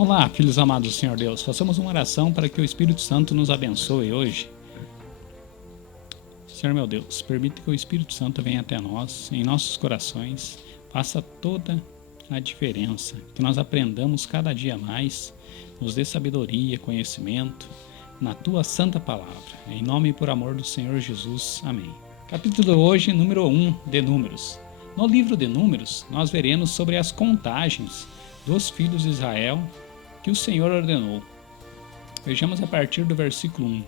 Olá, filhos amados do Senhor Deus, façamos uma oração para que o Espírito Santo nos abençoe hoje. Senhor meu Deus, permita que o Espírito Santo venha até nós, em nossos corações, faça toda a diferença, que nós aprendamos cada dia mais, nos dê sabedoria, conhecimento, na Tua santa palavra, em nome e por amor do Senhor Jesus. Amém. Capítulo hoje, número 1 de Números. No livro de Números, nós veremos sobre as contagens dos filhos de Israel que o Senhor ordenou. Vejamos a partir do versículo 1.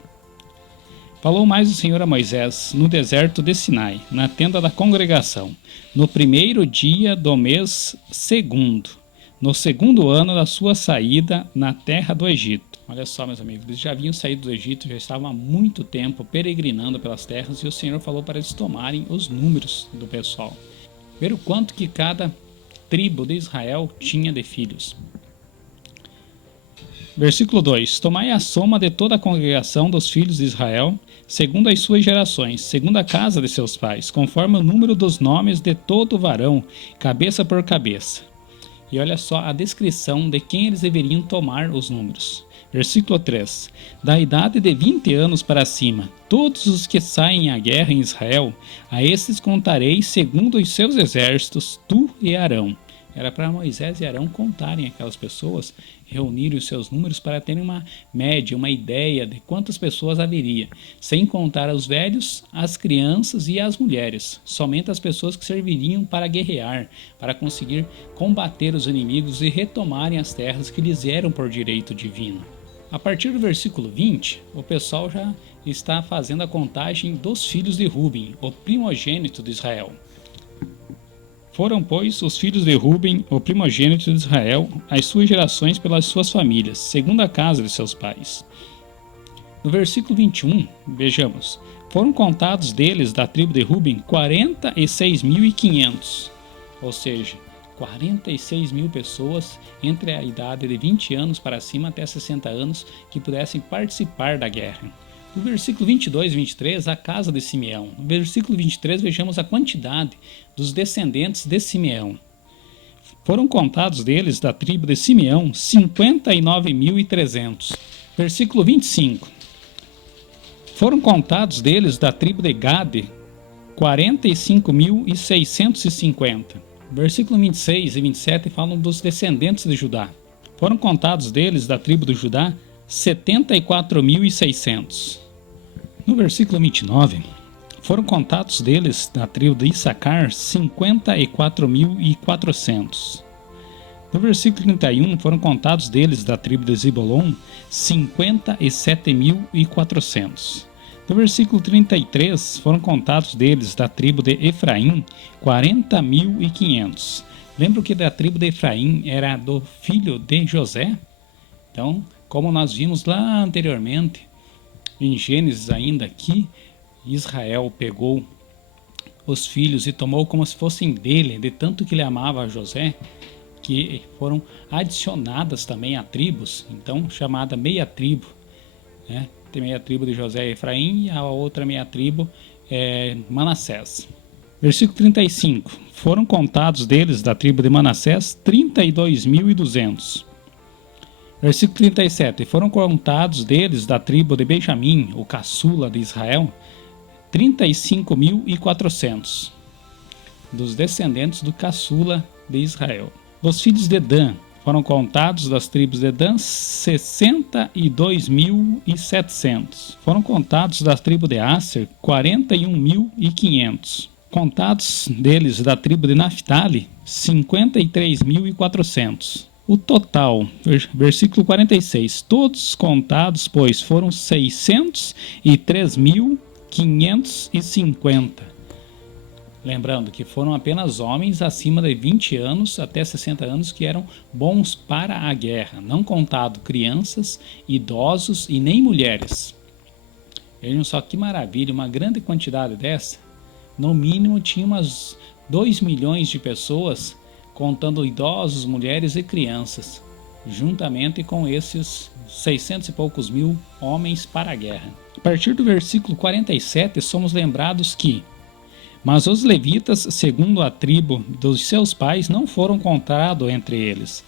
Falou mais o Senhor a Moisés no deserto de Sinai, na tenda da congregação, no primeiro dia do mês segundo, no segundo ano da sua saída na terra do Egito. Olha só, meus amigos, eles já haviam saído do Egito, já estavam há muito tempo peregrinando pelas terras e o Senhor falou para eles tomarem os números do pessoal, ver o quanto que cada tribo de Israel tinha de filhos. Versículo 2: Tomai a soma de toda a congregação dos filhos de Israel, segundo as suas gerações, segundo a casa de seus pais, conforme o número dos nomes de todo varão, cabeça por cabeça. E olha só a descrição de quem eles deveriam tomar os números. Versículo 3: Da idade de 20 anos para cima, todos os que saem à guerra em Israel, a esses contarei segundo os seus exércitos, tu e Arão. Era para Moisés e Arão contarem aquelas pessoas, reunirem os seus números para terem uma média, uma ideia de quantas pessoas haveria, sem contar os velhos, as crianças e as mulheres, somente as pessoas que serviriam para guerrear, para conseguir combater os inimigos e retomarem as terras que lhes eram por direito divino. A partir do versículo 20, o pessoal já está fazendo a contagem dos filhos de Ruben, o primogênito de Israel. Foram, pois, os filhos de Ruben, o primogênito de Israel, as suas gerações pelas suas famílias, segundo a casa de seus pais. No versículo 21, vejamos, foram contados deles, da tribo de Ruben, 46.500, ou seja, 46 mil pessoas entre a idade de 20 anos para cima até 60 anos que pudessem participar da guerra. No versículo 22 e 23, a casa de Simeão. No versículo 23, vejamos a quantidade dos descendentes de Simeão. Foram contados deles, da tribo de Simeão, 59.300. Versículo 25. Foram contados deles, da tribo de Gade, 45.650. Versículo 26 e 27 falam dos descendentes de Judá. Foram contados deles, da tribo de Judá, 74.600. No versículo 29, foram contados deles, da tribo de Issacar, 54.400. No versículo 31, foram contados deles, da tribo de Zebulon, 57.400. No versículo 33, foram contados deles, da tribo de Efraim, 40.500. Lembra que da tribo de Efraim era do filho de José? Então, como nós vimos lá anteriormente, em Gênesis ainda aqui, Israel pegou os filhos e tomou como se fossem dele, de tanto que ele amava a José, que foram adicionadas também a tribos, então chamada meia tribo, né? Tem meia tribo de José e Efraim e a outra meia tribo é Manassés. Versículo 35. Foram contados deles, da tribo de Manassés, 32.200. Versículo 37. Foram contados deles, da tribo de Benjamim, o caçula de Israel, 35.400. Dos descendentes do caçula de Israel. Dos filhos de Dan, foram contados das tribos de Dan 62.700. Foram contados da tribo de Asser 41.500. Contados deles, da tribo de Naphtali, 53.400. O total, versículo 46, todos contados, pois, foram 603.550. Lembrando que foram apenas homens acima de 20 anos até 60 anos que eram bons para a guerra, não contado crianças, idosos e nem mulheres. Vejam só que maravilha, uma grande quantidade dessa. No mínimo tinha umas 2 milhões de pessoas, contando idosos, mulheres e crianças, juntamente com esses 600 e poucos mil homens para a guerra. A partir do versículo 47, somos lembrados que: mas os levitas, segundo a tribo dos seus pais, não foram contados entre eles.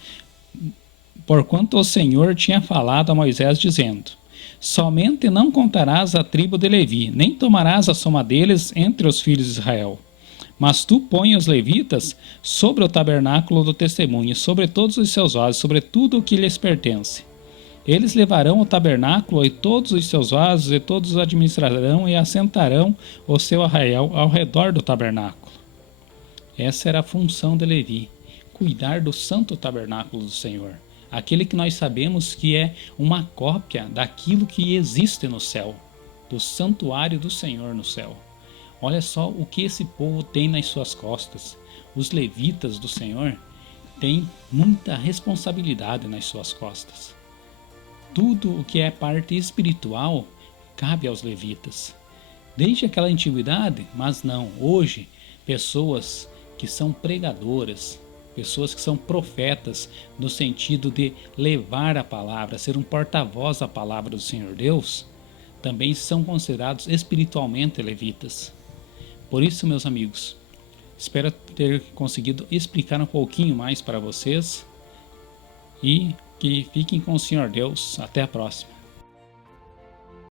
porquanto o Senhor tinha falado a Moisés, dizendo: somente não contarás a tribo de Levi, nem tomarás a soma deles entre os filhos de Israel. Mas tu põe os levitas sobre o tabernáculo do testemunho, sobre todos os seus vasos, sobre tudo o que lhes pertence. Eles levarão o tabernáculo e todos os seus vasos, e todos os administrarão e assentarão o seu arraial ao redor do tabernáculo. Essa era a função de Levi, cuidar do santo tabernáculo do Senhor, aquele que nós sabemos que é uma cópia daquilo que existe no céu, do santuário do Senhor no céu. Olha só o que esse povo tem nas suas costas. Os levitas do Senhor têm muita responsabilidade nas suas costas. Tudo o que é parte espiritual cabe aos levitas. Desde aquela antiguidade, mas não, hoje, pessoas que são pregadoras, pessoas que são profetas, no sentido de levar a palavra, ser um porta-voz da palavra do Senhor Deus, também são considerados espiritualmente levitas. Por isso, meus amigos, espero ter conseguido explicar um pouquinho mais para vocês e que fiquem com o Senhor Deus. Até a próxima.